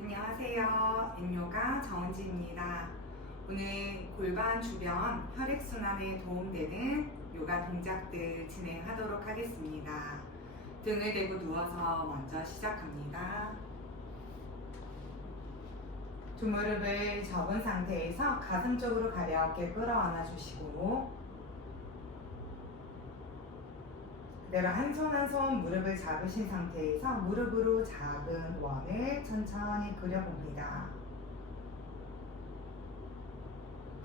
안녕하세요. 인요가 정은지입니다. 오늘 골반 주변 혈액순환에 도움되는 요가 동작들 진행하도록 하겠습니다. 등을 대고 누워서 먼저 시작합니다. 두 무릎을 접은 상태에서 가슴 쪽으로 가볍게 끌어안아 주시고 그대로 한손 한 손 무릎을 잡으신 상태에서 무릎으로 작은 원을 천천히 그려봅니다.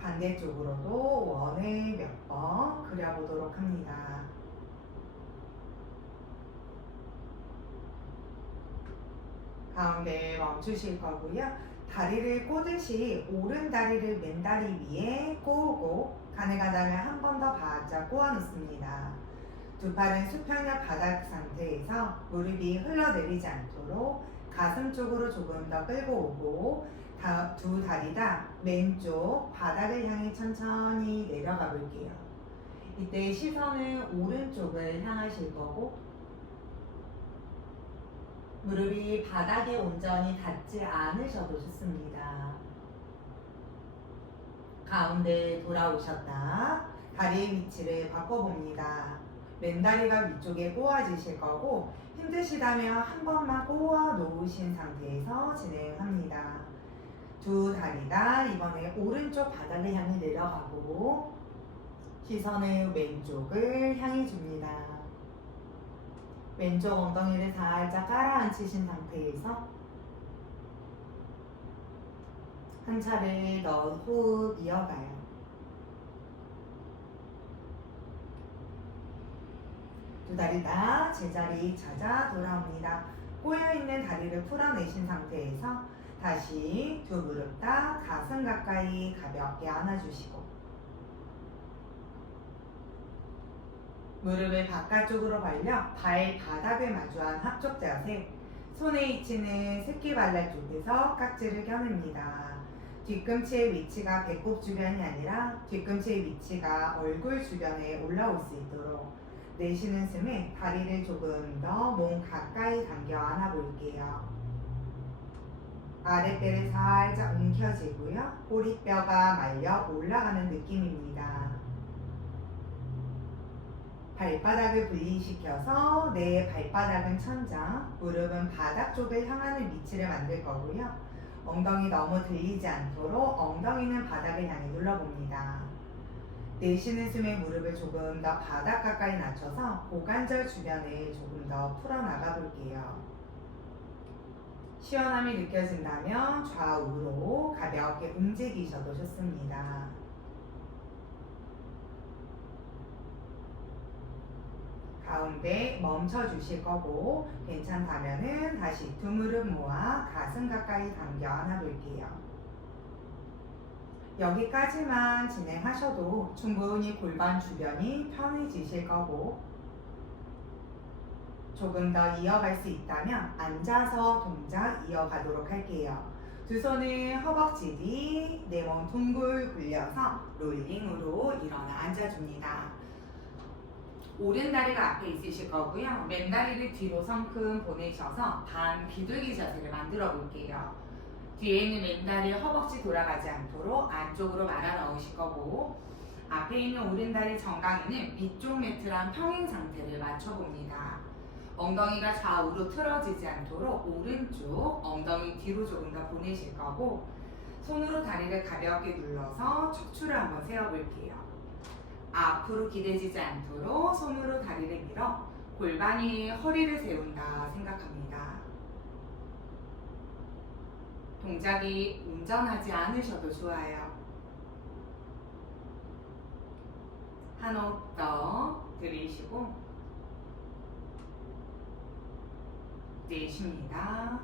반대쪽으로도 원을 몇 번 그려보도록 합니다. 가운데 멈추실 거고요. 다리를 꼬듯이 오른 다리를 맨 다리 위에 꼬고 가능하다면 한 번 더 바짝 꼬아 놓습니다. 두 팔은 수평력 바닥 상태에서 무릎이 흘러내리지 않도록 가슴 쪽으로 조금 더 끌고 오고 다- 두 다리 다 왼쪽 바닥을 향해 천천히 내려가 볼게요. 이때 시선은 오른쪽을 향하실 거고 무릎이 바닥에 온전히 닿지 않으셔도 좋습니다. 가운데 돌아오셨다. 다리의 위치를 바꿔봅니다. 맨다리가 위쪽에 꼬아지실 거고 힘드시다면 한 번만 꼬아 놓으신 상태에서 진행합니다. 두 다리 다 이번에 오른쪽 바닥을 향해 내려가고 시선을 왼쪽을 향해 줍니다. 왼쪽 엉덩이를 살짝 깔아앉히신 상태에서 한 차례 더 호흡 이어가요. 두 다리 다 제자리 찾아 돌아옵니다. 꼬여있는 다리를 풀어내신 상태에서 다시 두 무릎 다 가슴 가까이 가볍게 안아주시고 무릎을 바깥쪽으로 벌려 발 바닥을 마주한 합쪽 자세 손의 위치는 새끼발랄 쪽에서 깍지를 껴냅니다. 뒤꿈치의 위치가 배꼽 주변이 아니라 뒤꿈치의 위치가 얼굴 주변에 올라올 수 있도록 내쉬는 숨에 다리를 조금 더 몸 가까이 당겨 안아 볼게요. 아랫배를 살짝 움켜쥐고요. 꼬리뼈가 말려 올라가는 느낌입니다. 발바닥을 분리시켜서 내 발바닥은 천장, 무릎은 바닥 쪽을 향하는 위치를 만들 거고요. 엉덩이 너무 들리지 않도록 엉덩이는 바닥을 향해 눌러봅니다. 내쉬는 숨에 무릎을 조금 더 바닥 가까이 낮춰서 고관절 주변을 조금 더 풀어나가 볼게요. 시원함이 느껴진다면 좌우로 가볍게 움직이셔도 좋습니다. 가운데 멈춰 주실 거고 괜찮다면은 다시 두 무릎 모아 가슴 가까이 당겨 안아 볼게요. 여기까지만 진행하셔도 충분히 골반 주변이 편해지실 거고 조금 더 이어갈 수 있다면 앉아서 동작 이어가도록 할게요. 두 손은 허벅지 뒤, 내몸 둥글 굴려서 롤링으로 일어나 앉아줍니다. 오른 다리가 앞에 있으실 거고요. 맨 다리를 뒤로 성큼 보내셔서 반 비둘기 자세를 만들어 볼게요. 뒤에 있는 맨다리 허벅지 돌아가지 않도록 안쪽으로 말아 넣으실 거고 앞에 있는 오른다리 정강이는 위쪽 매트랑 평행 상태를 맞춰봅니다. 엉덩이가 좌우로 틀어지지 않도록 오른쪽 엉덩이 뒤로 조금 더 보내실 거고 손으로 다리를 가볍게 눌러서 척추를 한번 세워볼게요. 앞으로 기대지지 않도록 손으로 다리를 밀어 골반 위에 허리를 세운다 생각합니다. 동작이 운전하지 않으셔도 좋아요. 한 호흡 더 들이쉬고 내쉽니다.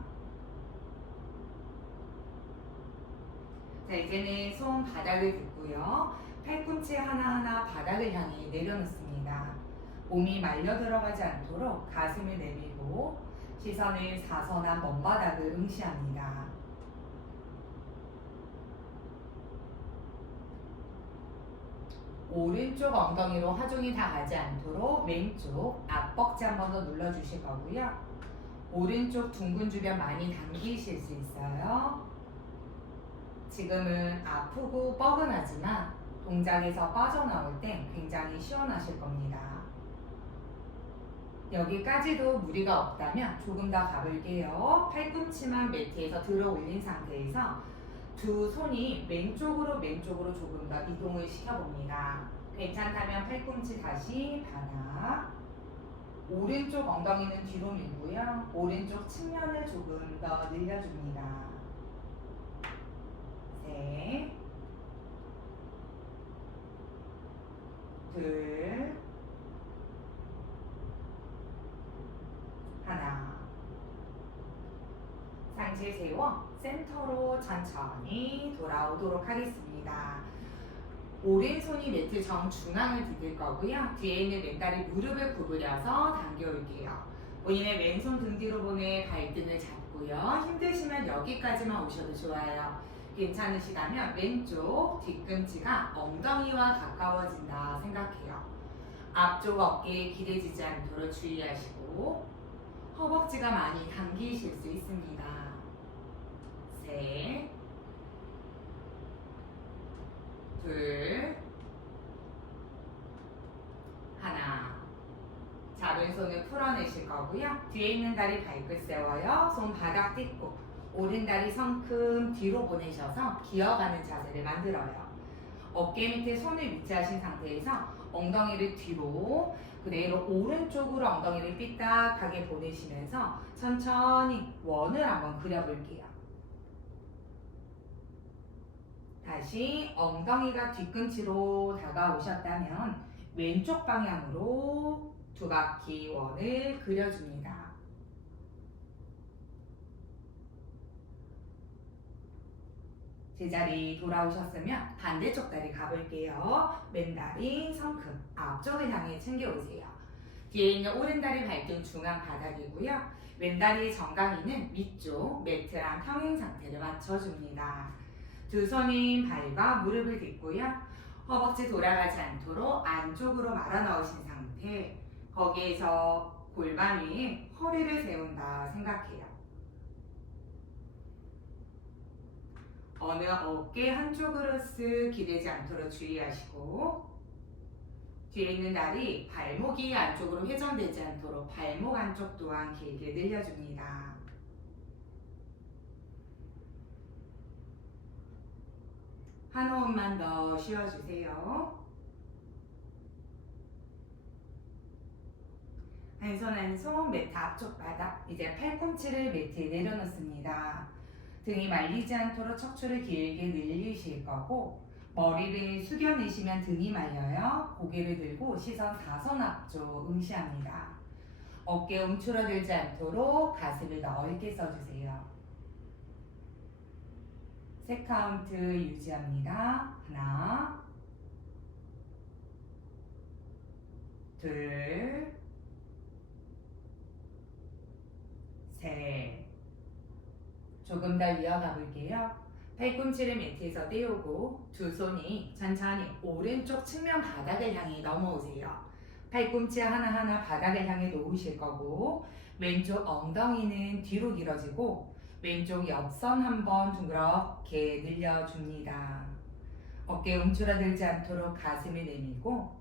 자, 이제는 손 바닥을 긋고요. 팔꿈치 하나하나 바닥을 향해 내려놓습니다. 몸이 말려 들어가지 않도록 가슴을 내밀고 시선을 사선한 먼바닥을 응시합니다. 오른쪽 엉덩이로 하중이 다 가지 않도록 왼쪽 앞벅지 한 번 더 눌러주실 거고요. 오른쪽 둥근 주변 많이 당기실 수 있어요. 지금은 아프고 뻐근하지만 동작에서 빠져나올 때 굉장히 시원하실 겁니다. 여기까지도 무리가 없다면 조금 더 가볼게요. 팔꿈치만 매트에서 들어 올린 상태에서 두 손이 왼쪽으로 왼쪽으로 조금 더 이동을 시켜봅니다. 괜찮다면 팔꿈치 다시 바닥. 오른쪽 엉덩이는 뒤로 밀고요. 오른쪽 측면을 조금 더 늘려줍니다. 셋. 둘. 하나. 상체 세워 센터로 천천히 돌아오도록 하겠습니다. 오른손이 매트 정중앙을 디딜 거고요. 뒤에 있는 왼다리 무릎을 구부려서 당겨올게요. 본인의 왼손 등 뒤로 보내 발등을 잡고요. 힘드시면 여기까지만 오셔도 좋아요. 괜찮으시다면 왼쪽 뒤꿈치가 엉덩이와 가까워진다 생각해요. 앞쪽 어깨에 기대지지 않도록 주의하시고 허벅지가 많이 당기실 수 있습니다. 셋, 둘, 하나. 잡은 손을 풀어내실 거고요. 뒤에 있는 다리 발끝 세워요. 손 바닥 딛고 오른 다리 성큼 뒤로 보내셔서 기어가는 자세를 만들어요. 어깨 밑에 손을 위치하신 상태에서 엉덩이를 뒤로 그대로 오른쪽으로 엉덩이를 삐딱하게 보내시면서 천천히 원을 한번 그려볼게요. 다시 엉덩이가 뒤꿈치로 다가오셨다면 왼쪽 방향으로 두 바퀴 원을 그려줍니다. 제자리 돌아오셨으면 반대쪽 다리 가볼게요. 맨다리 성큼 앞쪽을 향해 챙겨오세요. 뒤에 있는 오른다리 발등 중앙 바닥이고요. 왼다리 정강이는 위쪽 매트랑 평행 상태를 맞춰줍니다. 두 손이 발과 무릎을 딛고요. 허벅지 돌아가지 않도록 안쪽으로 말아 넣으신 상태. 거기에서 골반 위에 허리를 세운다 생각해요. 어느 어깨 한쪽으로 쓱 기대지 않도록 주의하시고 뒤에 있는 다리 발목이 안쪽으로 회전되지 않도록 발목 안쪽 또한 길게 늘려줍니다. 한 호흡만 더 쉬어주세요. 한 손 한 손 매트 앞쪽 바닥 이제 팔꿈치를 매트에 내려놓습니다. 등이 말리지 않도록 척추를 길게 늘리실 거고 머리를 숙여내시면 등이 말려요. 고개를 들고 시선 사선 앞쪽 응시합니다. 어깨 움츠러들지 않도록 가슴을 넓게 써주세요. 세 카운트 유지합니다. 하나, 둘, 셋. 조금 더 이어가 볼게요. 팔꿈치를 매트에서 떼우고 두 손이 천천히 오른쪽 측면 바닥을 향해 넘어오세요. 팔꿈치 하나하나 바닥을 향해 놓으실 거고 왼쪽 엉덩이는 뒤로 길어지고 왼쪽 옆선 한번 둥그렇게 늘려줍니다. 어깨 움츠러들지 않도록 가슴을 내밀고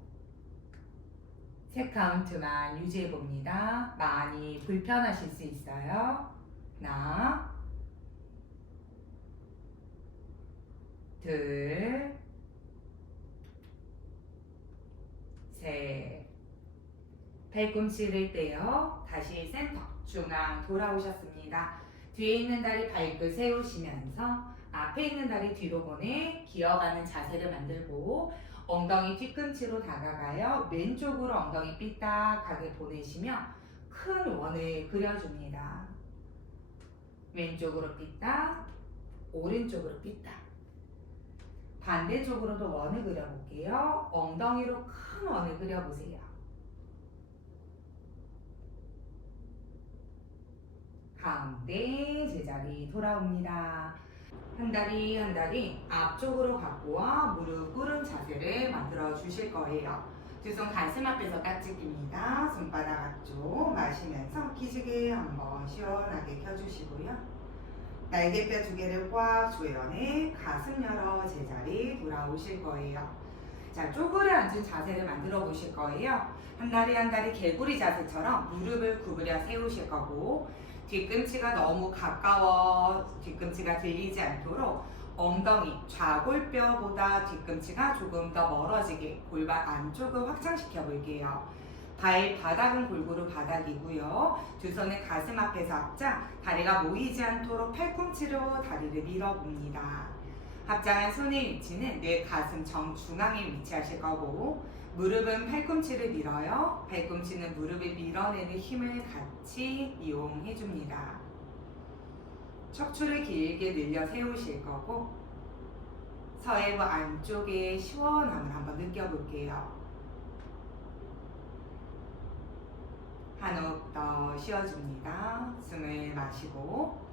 세 카운트만 유지해 봅니다. 많이 불편하실 수 있어요. 하나, 둘, 셋. 팔꿈치를 떼어 다시 센터 중앙 돌아오셨습니다. 뒤에 있는 다리 발끝 세우시면서 앞에 있는 다리 뒤로 보내 기어가는 자세를 만들고 엉덩이 뒤꿈치로 다가가요. 왼쪽으로 엉덩이 삐딱하게 보내시며 큰 원을 그려줍니다. 왼쪽으로 삐딱, 오른쪽으로 삐딱. 반대쪽으로도 원을 그려볼게요. 엉덩이로 큰 원을 그려보세요. 가운데 제자리 돌아옵니다. 한 다리 한 다리 앞쪽으로 갖고 와 무릎 꿇은 자세를 만들어 주실 거예요. 두 손 가슴 앞에서 깍지 낍니다. 손바닥 앞쪽 마시면서 기지개 한번 시원하게 켜주시고요. 날개뼈 두 개를 꽉 조여내 가슴 열어 제자리 돌아오실 거예요. 자, 쪼그려 앉은 자세를 만들어 보실 거예요. 한 다리 한 다리 개구리 자세처럼 무릎을 구부려 세우실 거고 뒤꿈치가 너무 가까워 뒤꿈치가 들리지 않도록 엉덩이 좌골뼈보다 뒤꿈치가 조금 더 멀어지게 골반 안쪽을 확장시켜 볼게요. 발바닥은 골고루 바닥이고요. 두 손을 가슴 앞에서 합장, 다리가 모이지 않도록 팔꿈치로 다리를 밀어봅니다. 합장한 손의 위치는 내 가슴 정중앙에 위치하실 거고 무릎은 팔꿈치를 밀어요. 팔꿈치는 무릎을 밀어내는 힘을 같이 이용해 줍니다. 척추를 길게 늘려 세우실 거고 서해부 안쪽의 시원함을 한번 느껴볼게요. 한 호흡 더 쉬어줍니다. 숨을 마시고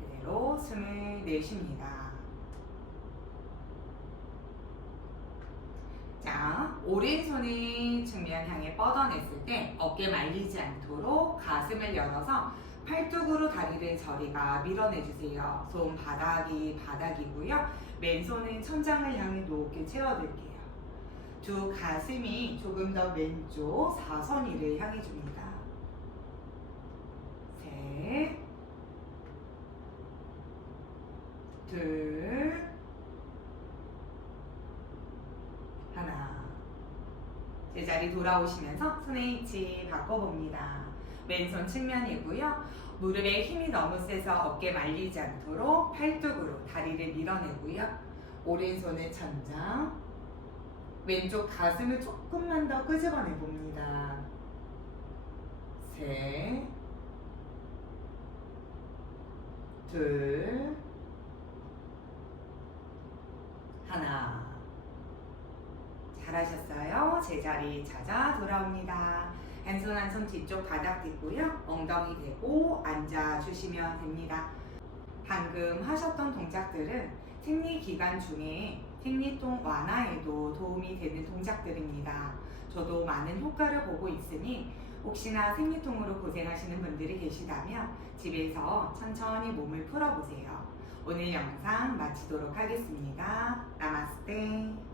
그대로 숨을 내쉽니다. 자, 오른손이 측면 향해 뻗어냈을 때 어깨 말리지 않도록 가슴을 열어서 팔뚝으로 다리를 저리가 밀어내주세요. 손 바닥이 바닥이고요. 맨손은 천장을 향해 높게 채워둘게요. 두 가슴이 조금 더 왼쪽 사선위를 향해 줍니다. 셋, 둘, 하나. 제 자리 돌아오시면서 손의 위치 바꿔봅니다. 왼손 측면이고요. 무릎에 힘이 너무 세서 어깨 말리지 않도록 팔뚝으로 다리를 밀어내고요. 오른손을 천장, 왼쪽 가슴을 조금만 더 끄집어내 봅니다. 셋, 둘, 하나. 잘하셨어요. 제자리 찾아 돌아옵니다. 한손 한 손 뒤쪽 바닥 딛고요. 엉덩이 대고 앉아주시면 됩니다. 방금 하셨던 동작들은 생리 기간 중에 생리통 완화에도 도움이 되는 동작들입니다. 저도 많은 효과를 보고 있으니 혹시나 생리통으로 고생하시는 분들이 계시다면 집에서 천천히 몸을 풀어보세요. 오늘 영상 마치도록 하겠습니다. 나마스테.